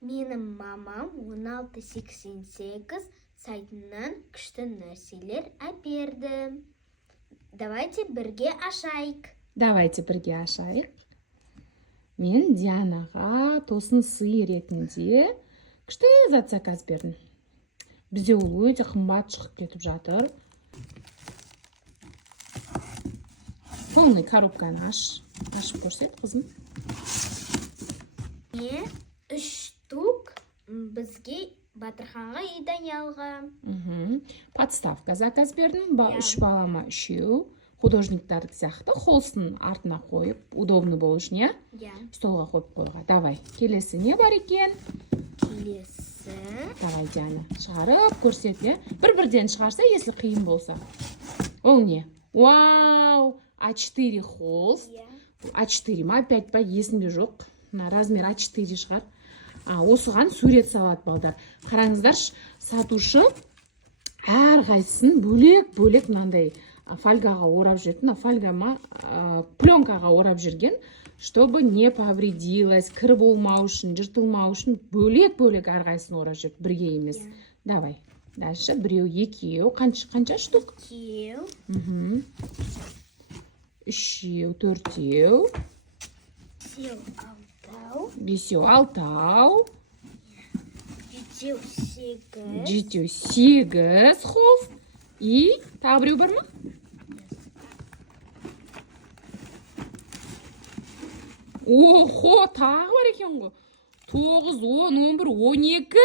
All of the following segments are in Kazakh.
Менің мамам 1688 сайтынан күшті нәрселер әперді. Давайте бірге ашайық. Давайте бірге ашайық. Мен Дианаға тосын сый ретінде күшті зат заказ бердім. Бізде ол өте қымбат шығып кетіп жатыр. Полный коробканы ашып көрсет, қызым. Мен 3 штук бізге Батырханға и Даниалға. Подставка заказ бердім. 3 балама 3. Художниктарды сияқты холстың артына қойып, удобны болу үшін, столға қойып қойға. Давай, келесі не бар екен? Келесі. Давай, Диана, шығарып көрсет, бір-бірден шығарса, если қиын болса. Ол не? Вау! А4 холст. А4 ма, 5 па, есімде жоқ. Размер А4 шығар. Осыған сурет салады балдар. Қараңыздар, сатушы әр қайсысын бөлек мынандай фольгаға орап жүрген, фольгама пленкаға орап жүрген, чтобы не повредилось, кір болмау үшін, жыртылмау үшін бөлек әр қайсысын орап жүрді, бірге емес. Давай. Дальше біреу, екеу, қанша штук? 2, 3, 4, 5, 6, 7, 8 холст. И тағы біреу бар ма? Охо, тағы бар екен ғой. 9, 10, 11, 12.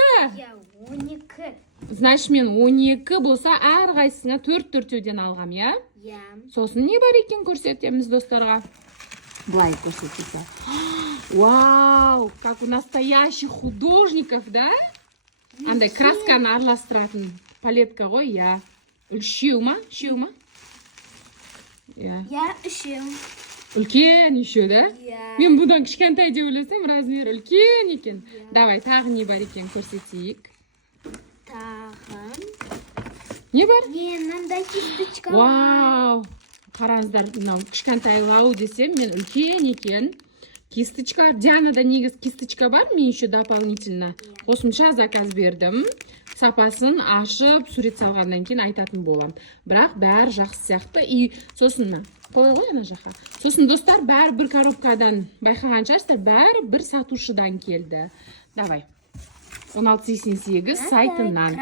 12. Значит, мен 12 болса, әр қайсысына 4-4-ден алғам, Сосын не бар екен көрсетеміз достарға. Былай көрсетеді. Вау, как у настоящих художников, да? Андай красканы араластыратын палетка ғой, Үшеу ма? Үшеу. Үлкен үшеу, да? Мен бұдан кішкентай деп ойласам, размер үлкен екен. Давай, тағы не бар екен көрсетейік. Тағы. Не бар? Мынандай кисточка. Вау! Қараңыздар, кішкентайлау десем, мен үлкен екен. Кисточка. Дианада негіз кисточка бар, мен еще дополнительно қосымша заказ бердім. Сапасын ашып, сурет салғаннан кейін айтатын болам. Бірақ бәрі жақсы сияқты. И сосын қой ана жаққа. Сосын достар, бәрі бір коробкадан байқаған шығарсыздар, бәрі бір сатушыдан келді. Давай. 1688 сайтынан.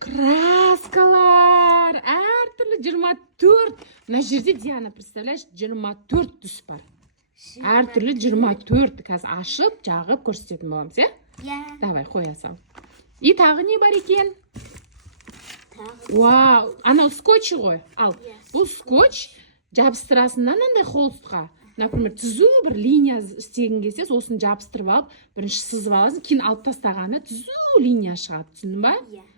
Краскалар. Әртүрлі 24. Мына жерде Диана, представляешь, 24 түс бар. Әртүрлі 24. Қазір ашып, жағып көрсететін боламыз, Давай, қоя сал. И тағы не бар екен? Вау, анау скотч ғой. Ал, бұл скотч жабыстырасың мынандай холстқа. Например, түзу бір линия істегің келсе, сосын жабыстырып алып, бірінші сызып аласың, кейін алып тастағанда түзу линия шығады, түсіндің ба?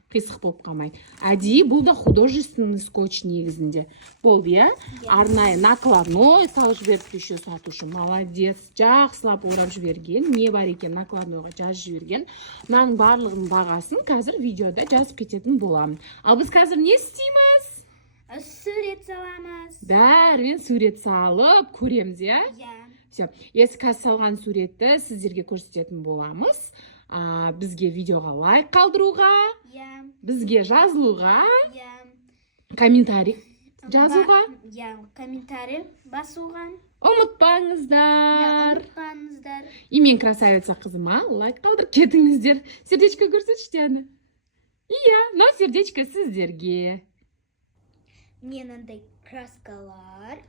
Қисық болып қалмайды. Әдейі бұл да художественный скотч негізінде. Болды, арнайы накладной салып жіберді еще сатушы. Молодец. Жақсылап орап жіберген. Не бар екен накладнойға жазып жіберген. Мынаның барлығының бағасын қазір видеода жазып кететін боламын. Ал біз қазір не істейміз? Сурет саламыз. Бәрімен сурет салып көреміз, Все. Если қазір салған суретті сіздерге көрсететін боламыз. Бізге видеоға лайк қалдыруға, бізге жазылуға, комментарий жазуға, комментарий басуға ұмытпаңыздар. И мен красавица қызыма лайк қалдырып кетіңіздер. Сердечко көрсетші, Диана. Но сердечко сіздерге. Менандай краскалар,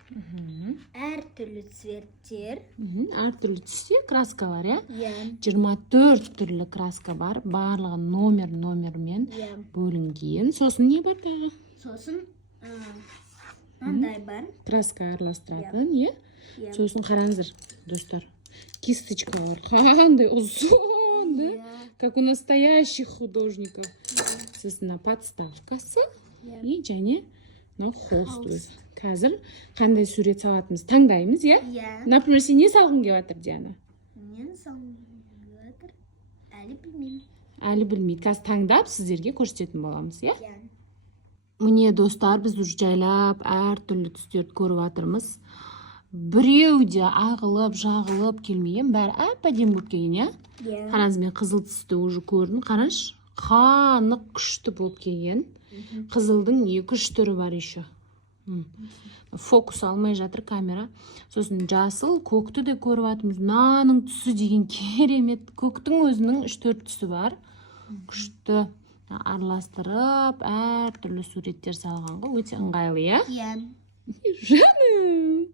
әртүрлі цветтер. Әртүрлі түсте краскалар, 24 түрлі краска бар, барлығы номермен бөлінген. Сосын не бар тағы? Сосын мынандай бар. Краска араластыратын, Сосын қараңыздар, достар. Кисточкалар қандай ұзын, как у настоящих художников. Сосын подставкасы и және холст. Қазір қандай сурет салатымыз таңдаймыз, Например, сен не салғың келіп жатыр, Диана? Мен салғым келіп жатыр. Әлі білмеймін. Әлі білмейді. Қазір таңдап сіздерге көрсететін боламыз, Міне достар, біз уже жайлап әртүрлі түстерді көріп жатырмыз. біреу де ағылып жағылып келмеген, бәрі әп-әдемі болып келген, иә? Иә. Қараңыз, мен қызыл түсті уже көрдім. Қараңыз, қанық күшті болып келген. Қызылдың 2-3 түрі бар еще. Фокус алмай жатыр камера. Сосын жасыл, көкті де көріп жатырмыз. Мынаның түсі деген керемет. Көктің өзінің 3-4 түсі бар. Күшті араластырып, әртүрлі суреттер салғанға өте ыңғайлы, иә? Иә. Жаным.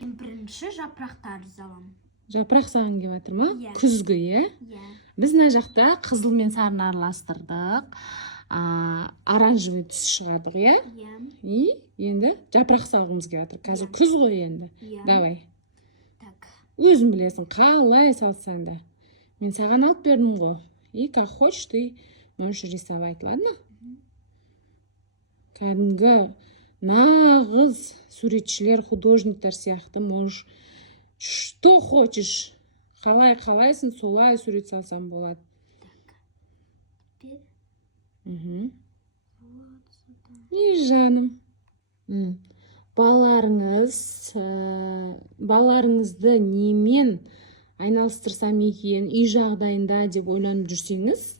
Мен бірінші жапырақтарды саламын. Жапырақ салғың келіп жатыр ма? Иә. Күзгі, иә? Иә. Біз мына жақта қызыл мен сарыны араластырдық. Оранжевый түс шығардық, иә? Иә. И енді жапырақ салғымыз келіп жатыр. Қазір күз ғой енді. Иә. Давай. Так. Өзің білесің, қалай салсаң да. Мен саған алып бердім ғой. И как хочешь, ты можешь рисовать, ладно? Кәдімгі нағыз суретшілер, художниктар сияқты можешь что хочешь. Қалай қалайсың, солай сурет салсам болады. Теперь Мгм. вот сюда. И жаным. Балаларыңызды немен айналыстырсам екен, үй жағдайында деп ойланып жүрсеңіз,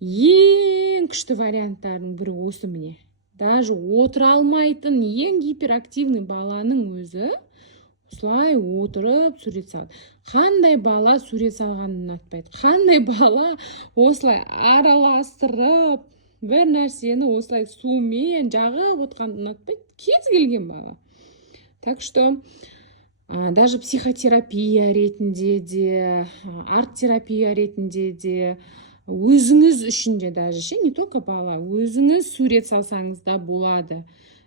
ең күшті варианттардың бірі осы міне. Даже отыра алмайтын ең гиперактивный баланың өзі осылай отырып сурет салады. Қандай бала сурет салғанын ұнатпайды? Қандай бала осылай араластырып, бір нәрсені осылай сумен жағып отқанын ұнатпайды? Кез келген бала. Так что даже психотерапия ретінде де, арт-терапия ретінде де, өзіңіз үшін де даже, не только бала, өзіңіз сурет салсаңыз да болады.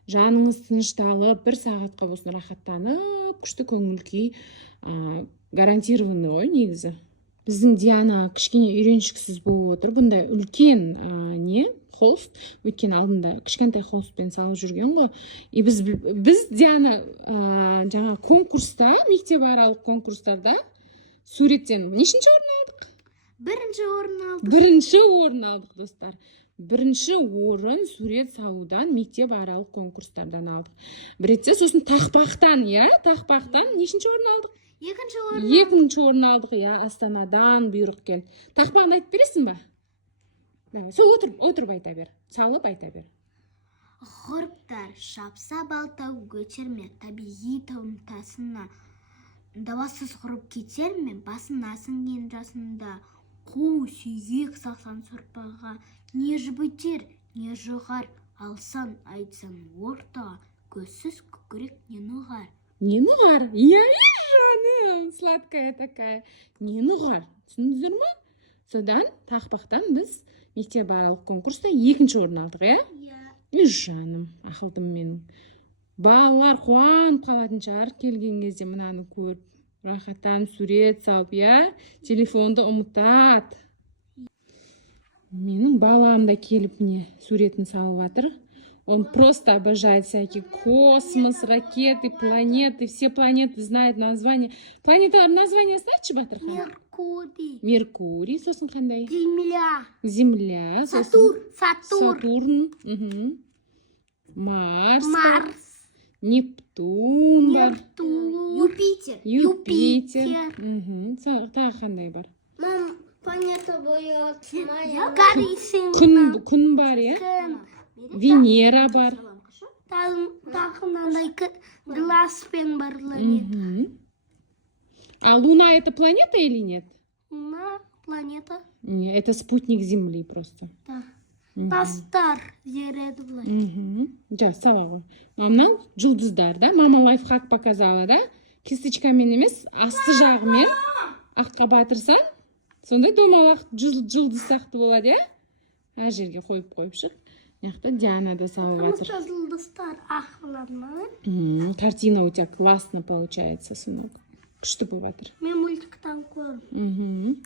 Жаныңыз тынышталып, 1 сағатқа болсын рахаттанып, күшті көңіл күй гарантированный ғой негізі. Біздің Диана кішкене үйреншіксіз болып отыр. Бұндай үлкен не? Холст. Өйткені алдында кішкентай холстпен салып жүрген ғой. И біз Диана жаңа конкурста, мектеп аралық конкурстарда суреттен нешінші орын алдық? Бірінші орын алдық, достар. Бірінші орын сурет салудан мектеп аралық конкурстардан алдық. Бір ретте сосын тақпақтан, иә? Тақпақтан нешінші орын алдық? Екінші орын алдық, иә? Астанадан бұйрық келді. Тақпағын айтып бересің ба? Сол отырып айта бер. Салып айта бер. Ғұрыптар шапса балтау көтерме, табиғи тасына. Давасыз ғұрып кетер ме, басына сіңген жасында. Қу сүйек салсан сорпаға, не жібітер, не жұғар. Алсан айтсам орта, көзсіз күкірек не нұғар. Не нұғар? Я жаным, сладкая такая. Не нұғар? Түсіндіңіздер ме? Содан тақпақтан біз мектеп аралық конкурста екінші орын алдық, иә? Иә. Жаным, ақылдым менің. Балалар қуанып қалатын шығар келген кезде мынаны көріп, рахаттан сурет салып, иә? Телефонды ұмытады. Менің балам да келіп не суретін салып жатыр. Он просто обожает всякие космос, ракеты, планеты. Все планеты знают название. Планеталар название знаете, Батырхан? Меркурий. Меркурий, сосын қандай? Земля. Земля. Сатурн. Сатурн. Марс. Нептун. Юпитер. Тағы қандай бар? Планета бояты. Күн бар, иә? Венера бар. Тағынандай глазпен барланет. А Луна это планета или нет? Луна планета. Нет, это спутник Земли просто. Да. Тастар жереді бұлай. Жақсы, сала ғой. Мынау жұлдыздар, да? Мама лайфхак показала, да? Кисточкамен емес, асты жағымен аққа батырсаң, сондай домалақ жұлдыз сияқты болады, иә? Әр жерге қойып шық. Яқта Диана да салып жатыр. Жұлдыздар ақыларынан. Картина у тебя классно получается, сынок. Күшті болып жатыр. Мен мультиктан көрдім.